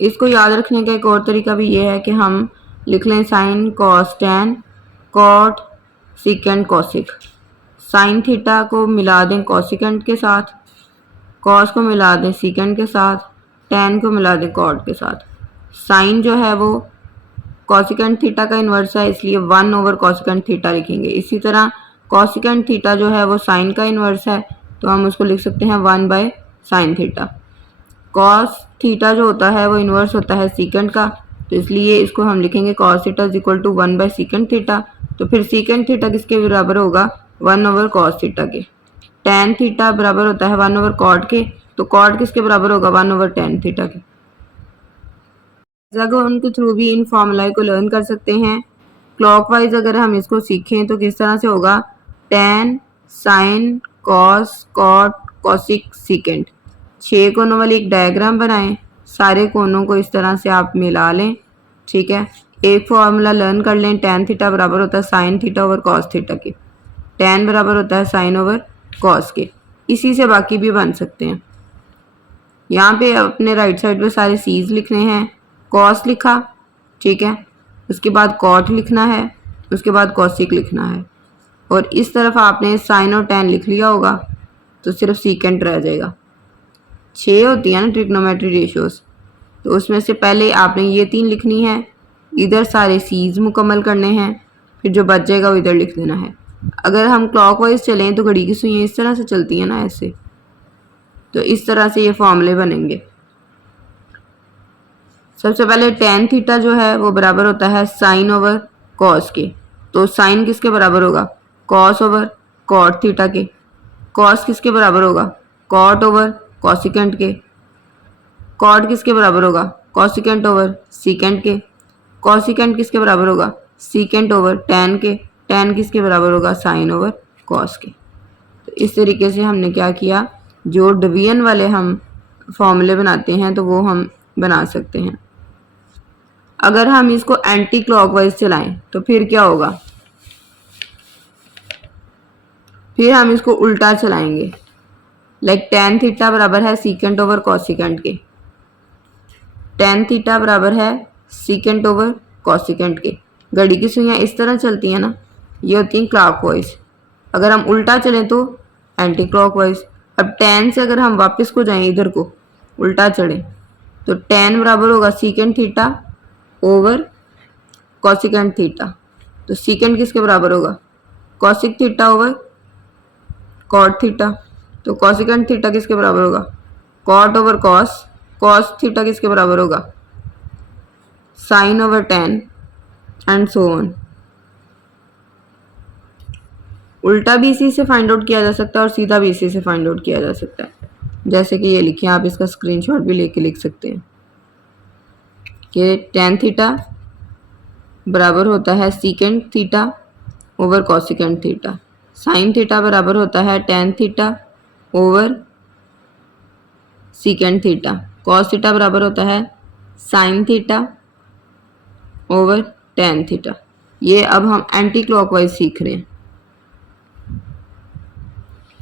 इसको याद रखने का एक और तरीका भी ये है कि हम लिख लें sine cos tan cot secant cosec. Sine theta को मिला दें कॉसिकेंट के साथ, कॉस को मिला दें सीकेंट के साथ, टैन को मिला दें कॉट के साथ। साइन जो है वो कॉसिकेंट थीटा का इन्वर्स है, इसलिए 1 ओवर कॉसिकेंट थीटा लिखेंगे। इसी तरह कॉसिकेंट थीटा जो है वो साइन का इन्वर्स है, तो हम उसको लिख सकते हैं 1 bye sine theta. Cos theta जो होता है वो इन्वर्स होता है सीकेंट का, तो इसलिए इसको हम लिखेंगे cos theta is equal to 1 by secant theta. तो फिर सीकेंट थीटा किसके बराबर होगा? 1 ओवर कॉस थीटा के। टैन थीटा बराबर होता है 1 ओवर कॉट के, तो कॉट किसके बराबर होगा? 1 ओवर टैन थीटा के। उनके थ्रू भी इन फॉर्मूला को लर्न कर सकते हैं। क्लॉकवाइज अगर हम इसको सीखें तो किस तरह से होगा? Tan sine cos cot cosec secant. 6 कोनों वाली एक डायग्राम बनाएं, सारे कोनों को इस तरह से आप मिला लें, ठीक है। एक फॉर्मूला लर्न कर लें, टैन थीटा बराबर होता है sine theta over cos theta के। टैन बराबर होता है साइन ओवर कॉस के। इसी से बाकी भी बन सकते हैं। यहाँ पे अपने राइट साइड पे सारे सीज लिखने हैं। कॉस लिखा, ठीक है, उसके बाद कॉट लिखना है, उसके बाद कॉसिक लिखना है, और इस तरफ आपने साइन और टैन लिख लिया होगा, तो सिर्फ सीकेंट रह जाएगा। 6 होती है ना ट्रिग्नोमेट्री रेशियोज, तो उसमें से पहले आपने ये 3 लिखनी है, इधर सारे सीज मुकम्मल करने हैं, फिर जो बच जाएगा वो इधर लिख देना है। अगर हम क्लॉकवाइज चलें तो घड़ी की सुइयाँ इस तरह से चलती हैं ना, ऐसे, तो इस तरह से ये फॉर्मूले बनेंगे। सबसे पहले टैन थीटा जो है वो बराबर होता है साइन ओवर कॉस के, तो साइन किसके बराबर होगा? कॉस ओवर कॉट थीटा के। कॉस किसके बराबर होगा? कॉट ओवर कॉसिकेंट के। कॉट किसके बराबर होगा? कॉसिकेंट ओवर सीकेंट के। कॉसिकेंट किसके बराबर होगा? सीकेंट ओवर टैन के। टैन किसके बराबर होगा? साइन ओवर कॉस के। तो इस तरीके से हमने क्या किया, जो डिवीजन वाले हम फॉर्मूले बनाते हैं तो वो हम बना सकते हैं। अगर हम इसको एंटी क्लॉकवाइज चलाएं तो फिर क्या होगा? फिर हम इसको उल्टा चलाएंगे। लाइक टैन थीटा बराबर है सीकेंट ओवर कॉसिकेंट के। टैन थीटा बराबर है सीकेंट ओवर कॉसिकेंट के। घड़ी की सुइयाँ इस तरह चलती हैं ना, ये होती हैं क्लॉकवाइज। अगर हम उल्टा चलें तो एंटी क्लॉकवाइज। अब टैन से अगर हम वापस को जाएं, इधर को उल्टा चढ़ें, तो टैन बराबर होगा secant theta over cosecant theta. तो सीकेंट किसके बराबर होगा? Cosec theta over cot theta. तो कॉसिकेंट थीटा किसके बराबर होगा? Cot over cos. Cos theta किसके बराबर होगा? Sine over tan, and so on. उल्टा भी इसी से फाइंड आउट किया जा सकता है और सीधा भी इसी से फाइंड आउट किया जा सकता है। जैसे कि ये लिखिए, आप इसका स्क्रीनशॉट भी लेके लिख सकते हैं कि टैन थीटा बराबर होता है secant theta over cosecant theta. Sine theta बराबर होता है tan theta over secant theta. Cos theta बराबर होता है sine theta over tan theta. ये अब हम एंटी क्लॉकवाइज सीख रहे हैं।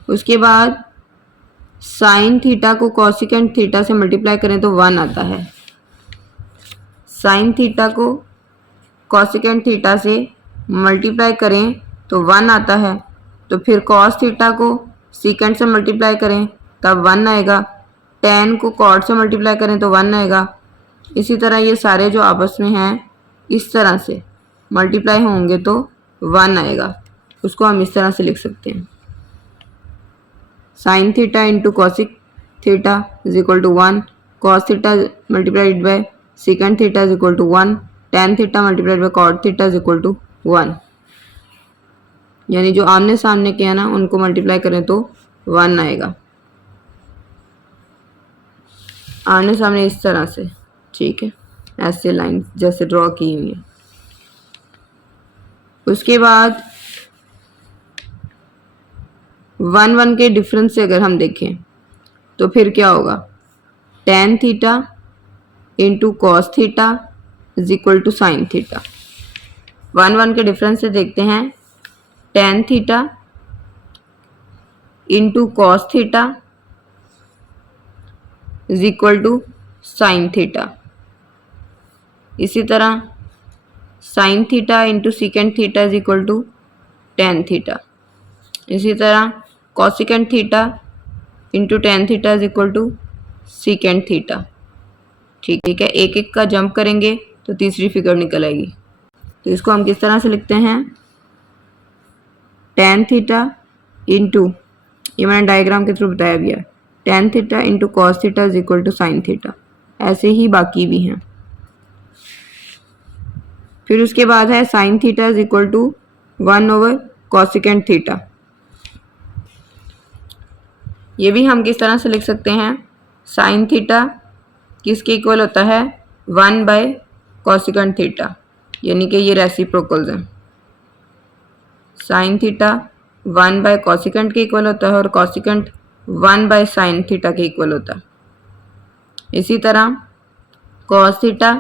उसके बाद साइन थीटा को कॉसिकेंट थीटा से मल्टीप्लाई करें तो 1 आता है। साइन थीटा को कॉसिकेंट थीटा से मल्टीप्लाई करें तो 1 आता है। तो फिर कॉस थीटा को सीकेंट से मल्टीप्लाई करें तब 1 आएगा। टैन को कॉट से मल्टीप्लाई करें तो 1 आएगा। इसी तरह ये सारे जो आपस में हैं इस तरह से मल्टीप्लाई होंगे तो 1 आएगा। उसको हम इस तरह से लिख सकते हैं, sine theta into cosec theta is equal to 1, cos theta multiplied by secant theta is equal to 1, tan theta multiplied by cot theta is equal to 1। यानी जो आमने सामने के हैं ना उनको मल्टीप्लाई करें तो 1 आएगा। आमने सामने इस तरह से, ठीक है, ऐसे लाइन जैसे ड्रॉ की हुई है। उसके बाद 1 के डिफरेंस से अगर हम देखें तो फिर क्या होगा? Tan theta into cos theta is equal to sine theta. 1 के डिफरेंस से देखते हैं, tan theta into cos theta is equal to sine theta. इसी तरह sine theta into secant theta is equal to tan theta. इसी तरह cosecant theta into tan theta is equal to secant theta. ठीक है, एक एक का जंप करेंगे तो तीसरी फिगर निकल आएगी। तो इसको हम किस तरह से लिखते हैं, टेन थीटा इंटू, ये मैंने डायग्राम के थ्रू बताया भी है, tan theta into cos theta is equal to sine theta. ऐसे ही बाकी भी हैं। फिर उसके बाद है sine theta is equal to cosecant theta. ये भी हम किस तरह से लिख सकते हैं, साइन थीटा किसके इक्वल होता है, 1/कॉसिकेंट थीटा, यानी कि ये रेसिप्रोकल्स हैं। साइन थीटा 1/कॉसिकेंट के इक्वल होता है और कॉसिकेंट 1/साइन थीटा के इक्वल होता है। इसी तरह कॉस थीटा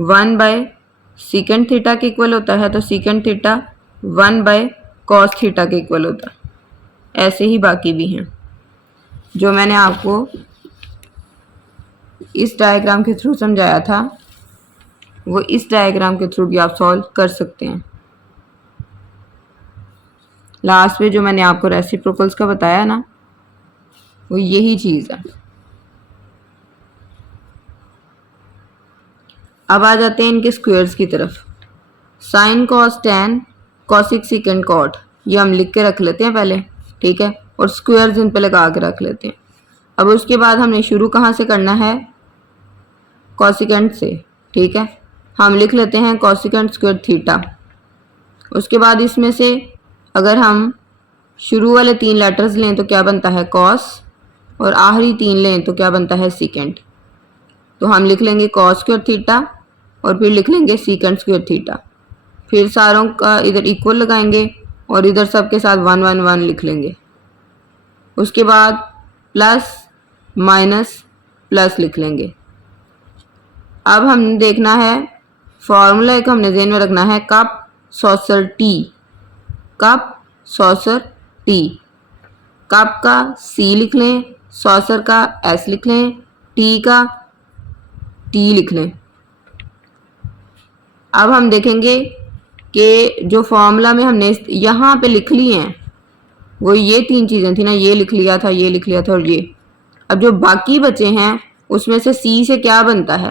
1/सीकेंट थीटा के इक्वल होता है, तो सीकेंट थीटा 1/कॉस थीटा के इक्वल होता है। ऐसे ही बाकी भी हैं जो मैंने आपको इस डायग्राम के थ्रू समझाया था, वो इस डायग्राम के थ्रू भी आप सॉल्व कर सकते हैं। लास्ट में जो मैंने आपको रेसिप्रोकल्स का बताया ना, वो यही चीज़ है। अब आ जाते हैं इनके स्क्वायर्स की तरफ। Sine cos tan cosec secant cot, ये हम लिख के रख लेते हैं पहले, ठीक है, और स्क्वायर्स इन पे लगा के रख लेते हैं। अब उसके बाद हमने शुरू कहाँ से करना है, कॉसिकेंट से, ठीक है। हम लिख लेते हैं कॉसिकेंट स्क्वायर थीटा। उसके बाद इसमें से अगर हम शुरू वाले 3 लेटर्स लें तो क्या बनता है, कॉस, और आखिरी 3 लें तो क्या बनता है, सीकेंट। तो हम लिख लेंगे कॉस स्क्वायर थीटा और फिर लिख लेंगे सीकेंट स्क्वायर थीटा। फिर सारों का इधर इक्वल लगाएंगे और इधर सब के साथ 1 1 1 लिख लेंगे। उसके बाद प्लस माइनस प्लस लिख लेंगे। अब हमने देखना है, फॉर्मूला एक हमने ध्यान में रखना है, cup saucer T, cup saucer T. Cup का सी लिख लें, सॉसर का एस लिख लें, टी का टी लिख लें। अब हम देखेंगे कि जो फॉर्मूला में हमने यहाँ पे लिख ली हैं वो ये 3 चीज़ें थी ना, ये लिख लिया था, ये लिख लिया था और ये। अब जो बाकी बचे हैं उसमें से सी से क्या बनता है,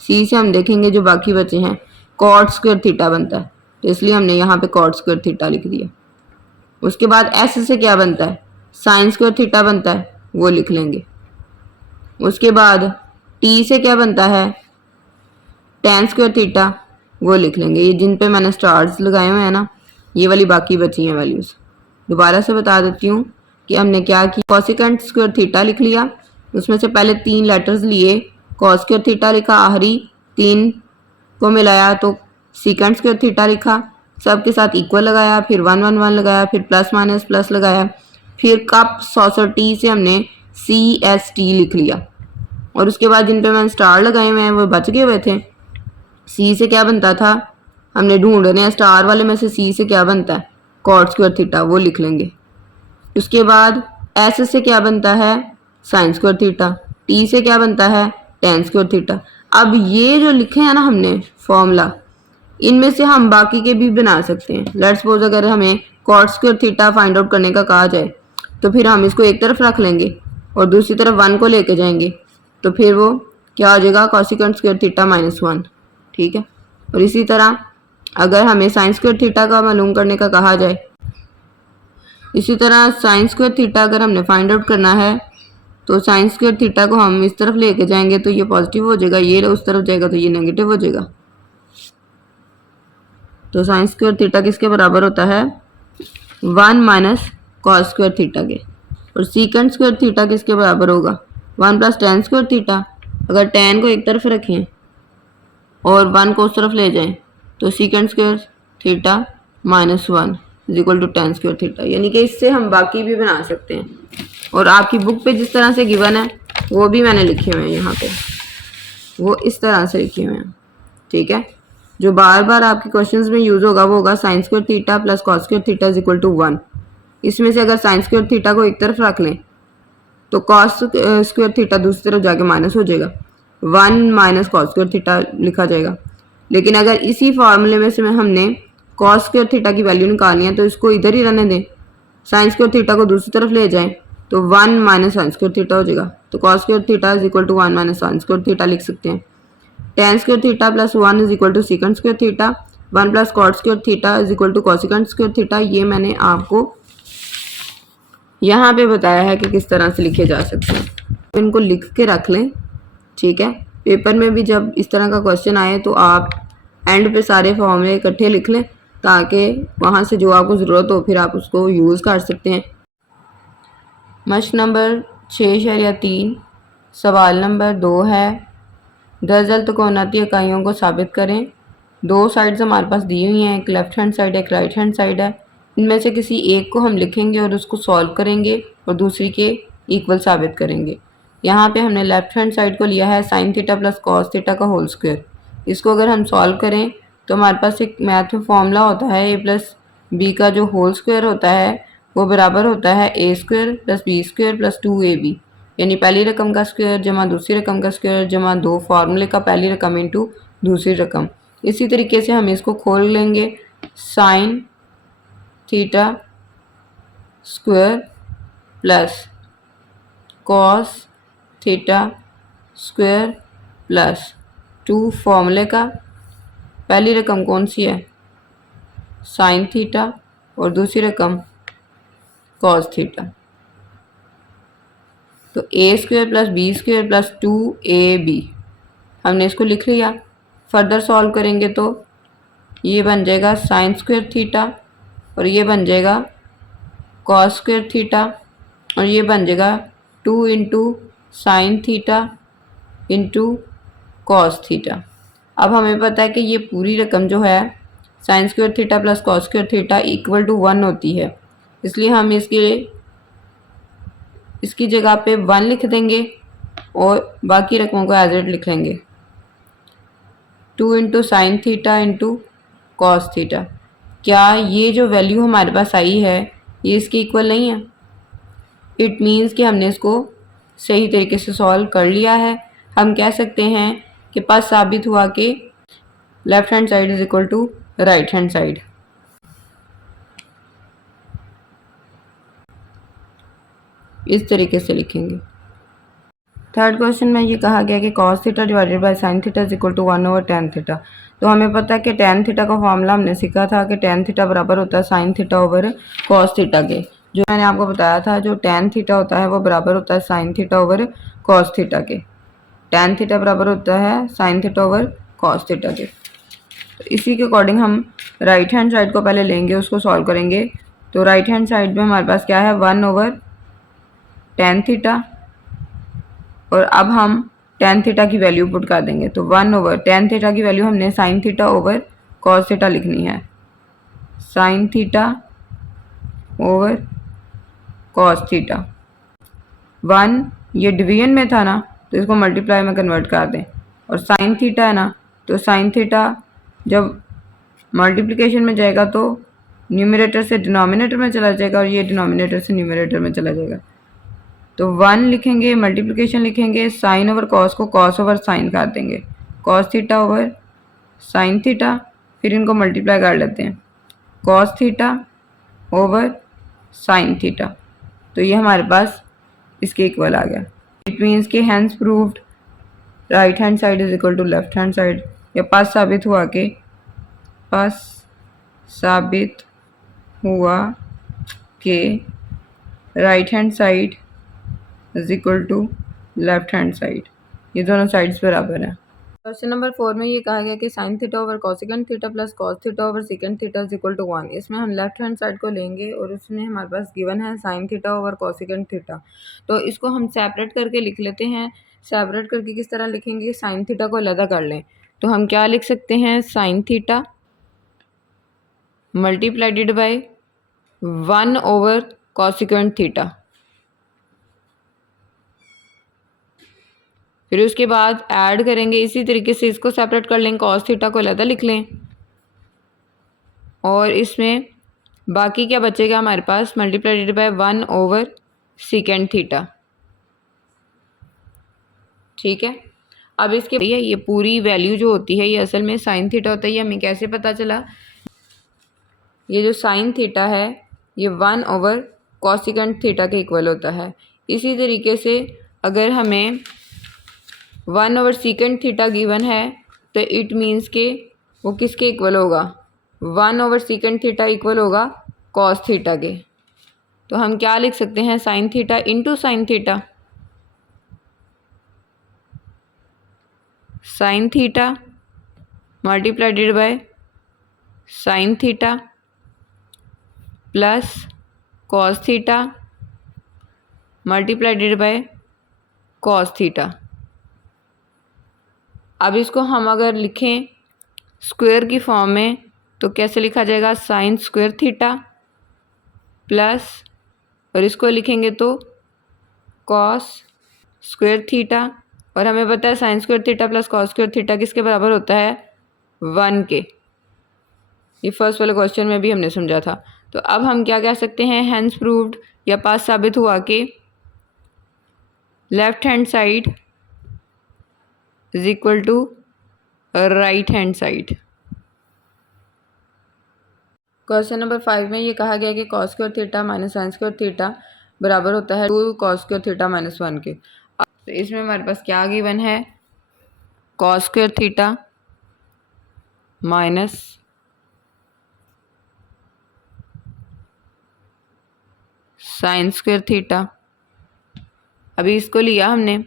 सी से हम देखेंगे जो बाकी बचे हैं कॉट स्क्वायर थीटा बनता है, तो इसलिए हमने यहाँ पे कॉट स्क्वायर थीटा लिख दिया। उसके बाद एस से क्या बनता है, साइन स्क्वायर थीटा बनता है, वो लिख लेंगे। उसके बाद टी से क्या बनता है, टेन स्क्वायर थीटा, वो लिख लेंगे। ये जिन पे मैंने स्टार्स लगाए हुए हैं ना, ये वाली बाकी बची हैं वैल्यूज़। दोबारा से बता देती हूँ कि हमने क्या किया, कॉसिकेंट स्क्वायर थीटा लिख लिया, उसमें से पहले 3 लेटर्स लिए, कॉस स्क्वायर थीटा लिखा, आखिरी 3 को मिलाया तो सीकेंट स्क्वायर थीटा लिखा, सब के साथ इक्वल लगाया, फिर 1 1 1 लगाया, फिर प्लस माइनस प्लस लगाया, फिर कप सॉसर टी से हमने CST लिख लिया। और उसके बाद जिन पे मैंने स्टार लगाए हुए हैं वो बच गए हुए थे। सी से क्या बनता था, हमने ढूंढने हैं स्टार वाले में से सी से क्या बनता है, कॉट स्क्वायर थीटा, वो लिख लेंगे। उसके बाद एस से क्या बनता है, साइन स्क्वायर थीटा, टी से क्या बनता है, टेन स्क्वायर थीटा। अब ये जो लिखे हैं ना हमने फॉर्मूला, इनमें से हम बाकी के भी बना सकते हैं। लेट्स सपोज अगर हमें cot square theta find out करने का कहा जाए तो फिर हम इसको एक तरफ रख लेंगे और दूसरी तरफ 1 को लेके जाएंगे, तो फिर वो क्या हो जाएगा, कॉसिकेंट स्क्वायर थीटा -1, ठीक है। और इसी तरह अगर हमें साइन स्क्वायर थीटा का मालूम करने का कहा जाए, इसी तरह साइन स्क्वायर थीटा अगर हमने फाइंड आउट करना है तो साइन स्क्वायर थीटा को हम इस तरफ लेके जाएंगे तो ये पॉजिटिव हो जाएगा, ये उस तरफ जाएगा तो ये नेगेटिव हो जाएगा। तो साइन स्क्वायर थीटा किसके बराबर होता है, 1 माइनस कॉस स्क्वायर थीटा के। और सीकेंट स्क्वायर थीटा किसके बराबर होगा, 1 प्लस टेन स्क्वायर थीटा। अगर टेन को एक तरफ रखें और 1 को उस तरफ ले जाएं तो secant square theta -1 is equal to tan square theta. यानी कि इससे हम बाकी भी बना सकते हैं। और आपकी बुक पे जिस तरह से गिवन है वो भी मैंने लिखे हुए हैं यहाँ पे, वो इस तरह से लिखे हुए हैं, ठीक है। जो बार बार आपके क्वेश्चंस में यूज़ होगा वो होगा sine square theta plus cos square theta is equal to 1। इसमें से अगर साइन स्क्वायर थीटा को एक तरफ रख लें तो कॉस स्क्वायर थीटा दूसरी तरफ जाके माइनस हो जाएगा, 1 माइनस कॉस स्क्वायर थीटा लिखा जाएगा। लेकिन अगर इसी फॉर्मूले में से हमने कॉस स्क्वायर थीटा की वैल्यू निकालनी है तो इसको इधर ही रहने दें, साइन स्क्वायर थीटा को दूसरी तरफ ले जाएं तो 1 माइनस साइन स्क्वायर थीटा हो जाएगा। तो cos square theta is equal to 1 minus sine square theta लिख सकते हैं। Tan square theta plus 1 is equal to secant square theta, 1 plus cot square theta is equal to cosecant square theta. ये मैंने आपको यहाँ पे बताया है कि किस तरह से लिखे जा सकते हैं। इनको लिख के रख लें, ठीक है। पेपर में भी जब इस तरह का क्वेश्चन आए तो आप एंड पे सारे फॉर्मूले इकट्ठे लिख लें ताकि वहाँ से जो आपको ज़रूरत हो फिर आप उसको यूज़ कर सकते हैं। मश्क नंबर 6/3 सवाल नंबर 2 है, 10 जल्दकोनाती इकाइयों को साबित करें। दो साइड्स हमारे पास दी हुई हैं, एक लेफ्ट हैंड साइड एक राइट हैंड साइड है। इनमें से किसी एक को हम लिखेंगे और उसको सॉल्व करेंगे और दूसरी के इक्वल साबित करेंगे। यहाँ पे हमने लेफ्ट हैंड साइड को लिया है sine theta plus cos theta का होल स्क्वायर। इसको अगर हम सॉल्व करें तो हमारे पास एक मैथ में फॉर्मूला होता है ए प्लस बी का जो होल स्क्वायर होता है वो बराबर होता है a square plus b square plus 2ab, यानी पहली रकम का स्क्वायर जमा दूसरी रकम का स्क्वायर जमा दो फार्मूले का पहली रकम इंटू दूसरी रकम। इसी तरीके से हम इसको खोल लेंगे, sine theta square plus cos theta square plus 2 फार्मूले का पहली रकम कौन सी है साइन थीटा और दूसरी रकम कॉस थीटा। तो a square plus b square plus 2ab हमने इसको लिख लिया। फर्दर सॉल्व करेंगे तो ये बन जाएगा साइन स्क्वायर थीटा और ये बन जाएगा कॉस स्क्वायर थीटा और ये बन जाएगा 2 into sine theta into cos theta. अब हमें पता है कि ये पूरी रकम जो है sine square theta plus cos square theta equal to 1 होती है, इसलिए हम इसकी जगह पे 1 लिख देंगे और बाकी रकमों को एज इट लिख लेंगे। 2 into sine theta into cos theta. क्या ये जो वैल्यू हमारे पास आई है ये इसके इक्वल नहीं है? इट मीन्स कि हमने इसको सही तरीके से सॉल्व कर लिया है। हम कह सकते हैं कि पास साबित हुआ कि left hand side is equal to right hand side. इस तरीके से लिखेंगे। थर्ड क्वेश्चन में ये कहा गया कि cos theta divided by sine theta is equal to 1/tan theta. तो हमें पता है कि tan थीटा का फॉर्मूला हमने सीखा था कि tan थीटा बराबर होता है sine theta over cos theta के। जो मैंने आपको बताया था जो tan थीटा होता है वो बराबर होता है sine theta over cos theta के। tan थीटा बराबर होता है sine theta over cos theta के। तो इसी के अकॉर्डिंग हम राइट हैंड साइड को पहले लेंगे, उसको सॉल्व करेंगे। तो राइट हैंड साइड में हमारे पास क्या है 1/tan थीटा और अब हम tan थीटा की वैल्यू पुट कर देंगे। तो 1/tan थीटा की वैल्यू हमने sign theta over cos theta लिखनी है। Sine theta over cos theta 1 ये डिवीजन में था ना तो इसको मल्टीप्लाई में कन्वर्ट कर दें और साइन थीटा है ना तो साइन थीटा जब मल्टीप्लिकेशन में जाएगा तो न्यूमरेटर से डिनोमिनेटर में चला जाएगा और ये डिनोमिनेटर से न्यूमरेटर में चला जाएगा। तो 1 लिखेंगे, मल्टीप्लिकेशन लिखेंगे, साइन ओवर कॉस को कॉस ओवर साइन कर देंगे, cos theta over sine theta, फिर इनको मल्टीप्लाई कर लेते हैं cos theta over sine theta. तो ये हमारे पास इसके इक्वल आ गया। इट मीन्स कि hence proved right hand side is equal to left hand side. या पास साबित हुआ कि right hand side is equal to left hand side, ये दोनों साइड्स बराबर है। क्वेश्चन नंबर 4 में ये कहा गया कि sine theta over cosecant theta plus cos theta over second theta is equal to 1। इसमें हम लेफ्ट हैंड साइड को लेंगे और उसमें हमारे पास गिवन है sine theta over cosecant theta. तो इसको हम सेपरेट करके लिख लेते हैं। सेपरेट करके किस तरह लिखेंगे, साइन थीटा को अलग कर लें तो हम क्या लिख सकते हैं sine theta मल्टीप्लाइडेड by 1 over cosecant theta. फिर उसके बाद ऐड करेंगे, इसी तरीके से इसको सेपरेट कर लें, कॉस थीटा को अलग लिख लें और इसमें बाकी क्या बचेगा हमारे पास multiplied by 1 over second theta. ठीक है, अब इसके ये पूरी वैल्यू जो होती है ये असल में साइन थीटा होता है। ये हमें कैसे पता चला? ये जो साइन थीटा है ये 1/cos सेकेंड थीटा के इक्वल होता है। इसी तरीके से अगर हमें 1/सेकेंड थीटा गिवन है तो इट मीन्स के वो किसके इक्वल होगा? 1/सेकेंड थीटा इक्वल होगा कॉस थीटा के। तो हम क्या लिख सकते हैं? Sine theta into sine theta. Sine theta मल्टीप्लाइडेड bye sine theta plus cos theta मल्टीप्लाइडेड by cos theta. अब इसको हम अगर लिखें स्क्वायर की फॉर्म में तो कैसे लिखा जाएगा? साइन स्क्वायर थीटा प्लस, और इसको लिखेंगे तो कॉस स्क्वायर थीटा, और हमें पता है sine square theta plus cos square theta किसके बराबर होता है? 1 के। ये फर्स्ट वाले क्वेश्चन में भी हमने समझा था। तो अब हम क्या कह सकते हैं? हैंस प्रूव्ड या पास साबित हुआ कि left hand side is equal to right hand side. Question number 5 में ये कहा गया कि cos square theta minus sine square theta बराबर होता है 2 कॉस स्क्वायर थीटा माइनस 1 के। तो इसमें हमारे पास क्या गिवन है? Cos square theta minus sine square theta. अभी इसको लिया हमने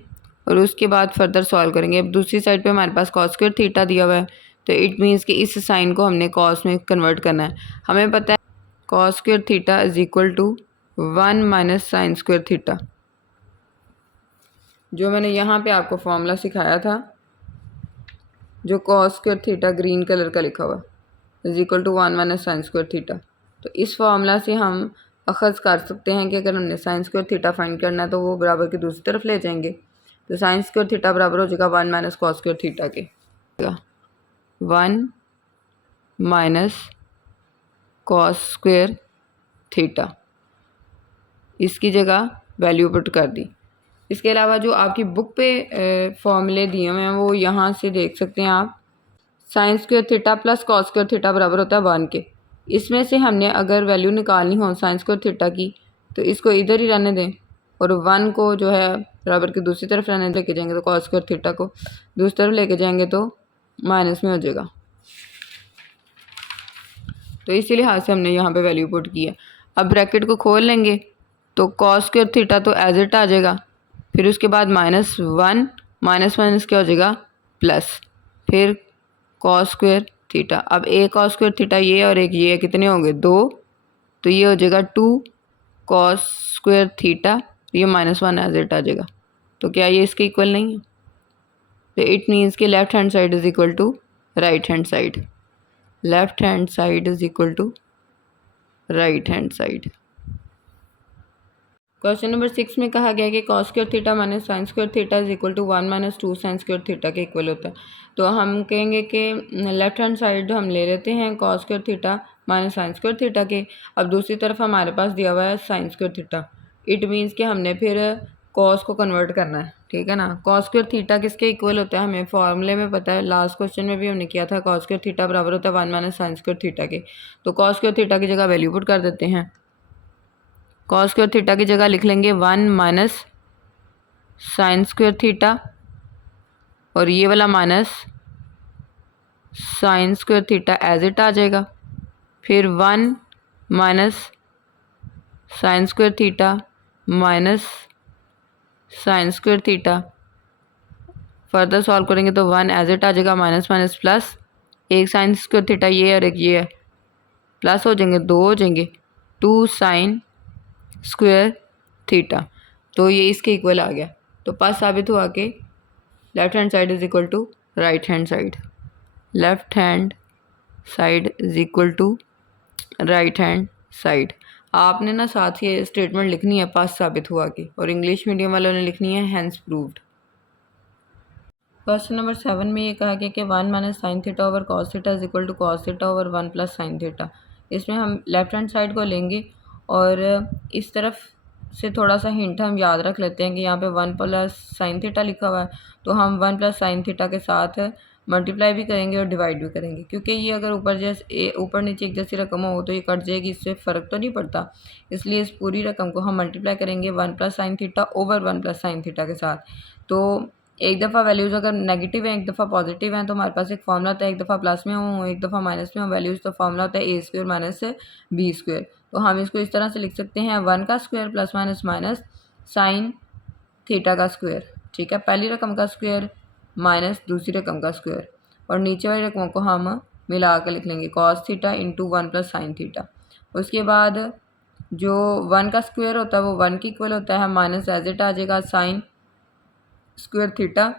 और उसके बाद फर्दर सॉल्व करेंगे। अब दूसरी साइड पे हमारे पास कॉस स्क्वायर थीटा दिया हुआ है तो इट मीन्स कि इस साइन को हमने कॉस में कन्वर्ट करना है। हमें पता है cos square theta is equal to 1 minus sine square theta. जो मैंने यहाँ पे आपको फॉर्मूला सिखाया था, जो cos square theta green colour का लिखा हुआ is equal to 1 minus sine square theta. तो इस फॉर्मूला से हम अखज़ कर सकते हैं कि अगर हमने साइन स्क्वायर थीटा फाइंड करना है तो वो बराबर की दूसरी तरफ ले जाएंगे। तो साइन स्क्वायर थीटा बराबर हो जाएगा 1 माइनस कॉस स्क्वायर थीटा के। 1 माइनस कॉस स्क्वायर थीटा, इसकी जगह वैल्यू पुट कर दी। इसके अलावा जो आपकी बुक पे फॉर्मूले दिए हुए हैं वो यहाँ से देख सकते हैं आप। Sign square theta plus cos square theta बराबर होता है 1 के। इसमें से हमने अगर वैल्यू निकालनी हो साइन स्क्वायर थीटा की तो इसको इधर ही रहने दें और 1 को जो है बराबर की दूसरी तरफ रहने लेके जाएंगे तो कॉस स्क्वायर थीटा को दूसरी तरफ लेके जाएंगे तो माइनस में हो जाएगा। तो इसी लिहाज से हमने यहाँ पे वैल्यू पुट की है। अब ब्रैकेट को खोल लेंगे तो कॉस स्क्वायर थीटा तो एज इट आ जाएगा, फिर उसके बाद -1 माइनस माइनस क्या हो जाएगा प्लस, फिर कॉस स्क्वायर थीटा। अब एक कॉस स्क्वायर थीटा ये और एक ये कितने होंगे? 2। तो ये हो जाएगा 2 कॉस स्क्वायर थीटा, ये -1 एज इट आ जाएगा। तो क्या ये इसके इक्वल नहीं है? तो इट मीन्स कि left hand side is equal to right hand side. Left hand side is equal to right hand side. Question number 6 में कहा गया कि cos square theta minus sine square theta is equal to 1 minus 2 sine square theta के equal होता है। तो हम कहेंगे कि लेफ्ट हैंड साइड हम ले लेते हैं cos square theta minus sine square theta के। अब दूसरी तरफ हमारे पास दिया हुआ है sine square theta. It means कि हमने फिर कॉस को कन्वर्ट करना है, ठीक है ना। कॉस स्क्वायर थीटा किसके इक्वल होता है? हमें फॉर्मूले में पता है, लास्ट क्वेश्चन में भी हमने किया था। कॉस स्क्वायर थीटा बराबर होता है 1 माइनस साइन स्क्वायर थीटा के। तो कॉस स्क्वायर थीटा की जगह वैल्यू पुट कर देते हैं। कॉस स्क्वायर थीटा की जगह लिख लेंगे 1 माइनस साइन स्क्वायर थीटा और ये वाला minus sine square theta as it आ जाएगा। फिर 1 minus sine square theta minus sine square theta. Further solve करेंगे तो 1 एज इट आ जाएगा, माइनस माइनस प्लस, एक साइन स्क्वायर थीटा ये और एक ये है, प्लस हो जाएंगे 2 हो जाएंगे 2 साइन स्क्वायर थीटा। तो ये इसके इक्वल आ गया। तो पास साबित हुआ कि left hand side is equal to right hand side. Left hand side is equal to right hand side. आपने ना साथ ये स्टेटमेंट लिखनी है पास साबित हुआ की, और इंग्लिश मीडियम वालों ने लिखनी है हैंस प्रूव्ड। क्वेश्चन नंबर 7 में ये कहा गया कि 1 minus sine theta over cos theta is equal to cos theta over 1 plus sine theta. इसमें हम लेफ्ट हैंड साइड को लेंगे और इस तरफ से थोड़ा सा हिंट हम याद रख लेते हैं कि यहाँ पे 1 प्लस साइन थीटा लिखा हुआ है, तो हम 1 प्लस साइन थीटा के साथ मल्टीप्लाई भी करेंगे और डिवाइड भी करेंगे, क्योंकि ये अगर ऊपर नीचे एक जैसी रकम हो तो ये कट जाएगी, इससे फ़र्क तो नहीं पड़ता। इसलिए इस पूरी रकम को हम मल्टीप्लाई करेंगे 1 plus sine theta over 1 plus sine theta के साथ। तो एक दफ़ा वैल्यूज़ अगर नेगेटिव हैं, एक दफ़ा पॉजिटिव हैं, तो हमारे पास एक फॉर्मूला होता है, एक दफ़ा प्लस में हो एक दफ़ा माइनस में हो वैल्यूज़, तो फॉर्मूला होता है a square minus B square. तो हम इसको इस तरह से लिख सकते हैं 1 का square plus minus minus sine theta का स्क्वायर, ठीक है, पहली रकम का स्क्वायर माइनस दूसरी रकम का स्क्वायर, और नीचे वाली रकमों को हम मिला कर लिख लेंगे cos theta into 1 plus sine theta. उसके बाद जो 1 का स्क्वायर होता है वो 1 के इक्वल होता है, माइनस एज इट आ जाएगा साइन स्क्वायर थीटा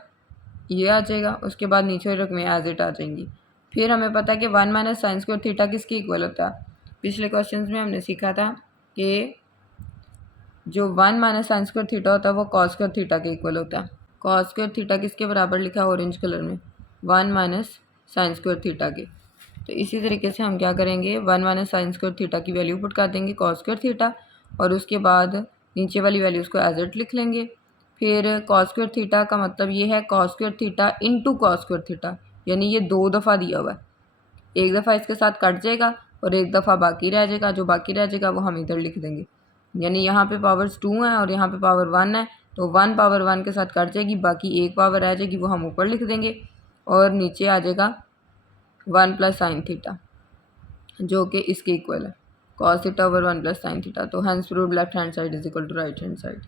ये आ जाएगा। उसके बाद नीचे वाली रकमें एज इट आ जाएंगी। फिर हमें पता है कि 1 माइनस साइन स्क्वायर थीटा किसके इक्वल होता है। पिछले क्वेश्चंस में हमने सीखा था कि जो 1 माइनस साइन स्क्वायर थीटा होता है वो कॉस स्क्वायर थीटा के इक्वल होता है। कॉस स्क्वायर थीटा किसके बराबर लिखा है ऑरेंज कलर में, 1 माइनस साइन स्क्वायर थीटा के। तो इसी तरीके से हम क्या करेंगे 1 माइनस साइन स्क्वायर थीटा की वैल्यू पुट कर देंगे कॉस स्क्वायर थीटा, और उसके बाद नीचे वाली वैल्यूज़ को एज इट लिख लेंगे। फिर कॉस स्क्वायर थीटा का मतलब ये है cos square theta into cos square theta, यानी ये 2 दफ़ा दिया हुआ है, एक दफ़ा इसके साथ कट जाएगा और एक दफ़ा बाकी रह जाएगा, जो बाकी रह जाएगा वो हम इधर लिख देंगे। यानी यहाँ पे पावर्स 2 हैं और यहाँ पे पावर 1 है, तो 1 पावर 1 के साथ कट जाएगी, बाकी एक पावर रह जाएगी वो हम ऊपर लिख देंगे, और नीचे आ जाएगा 1 प्लस साइन थीटा जो कि इसके इक्वल है, cos theta over 1 plus sine theta. तो hence proved left hand side is equal to right hand side.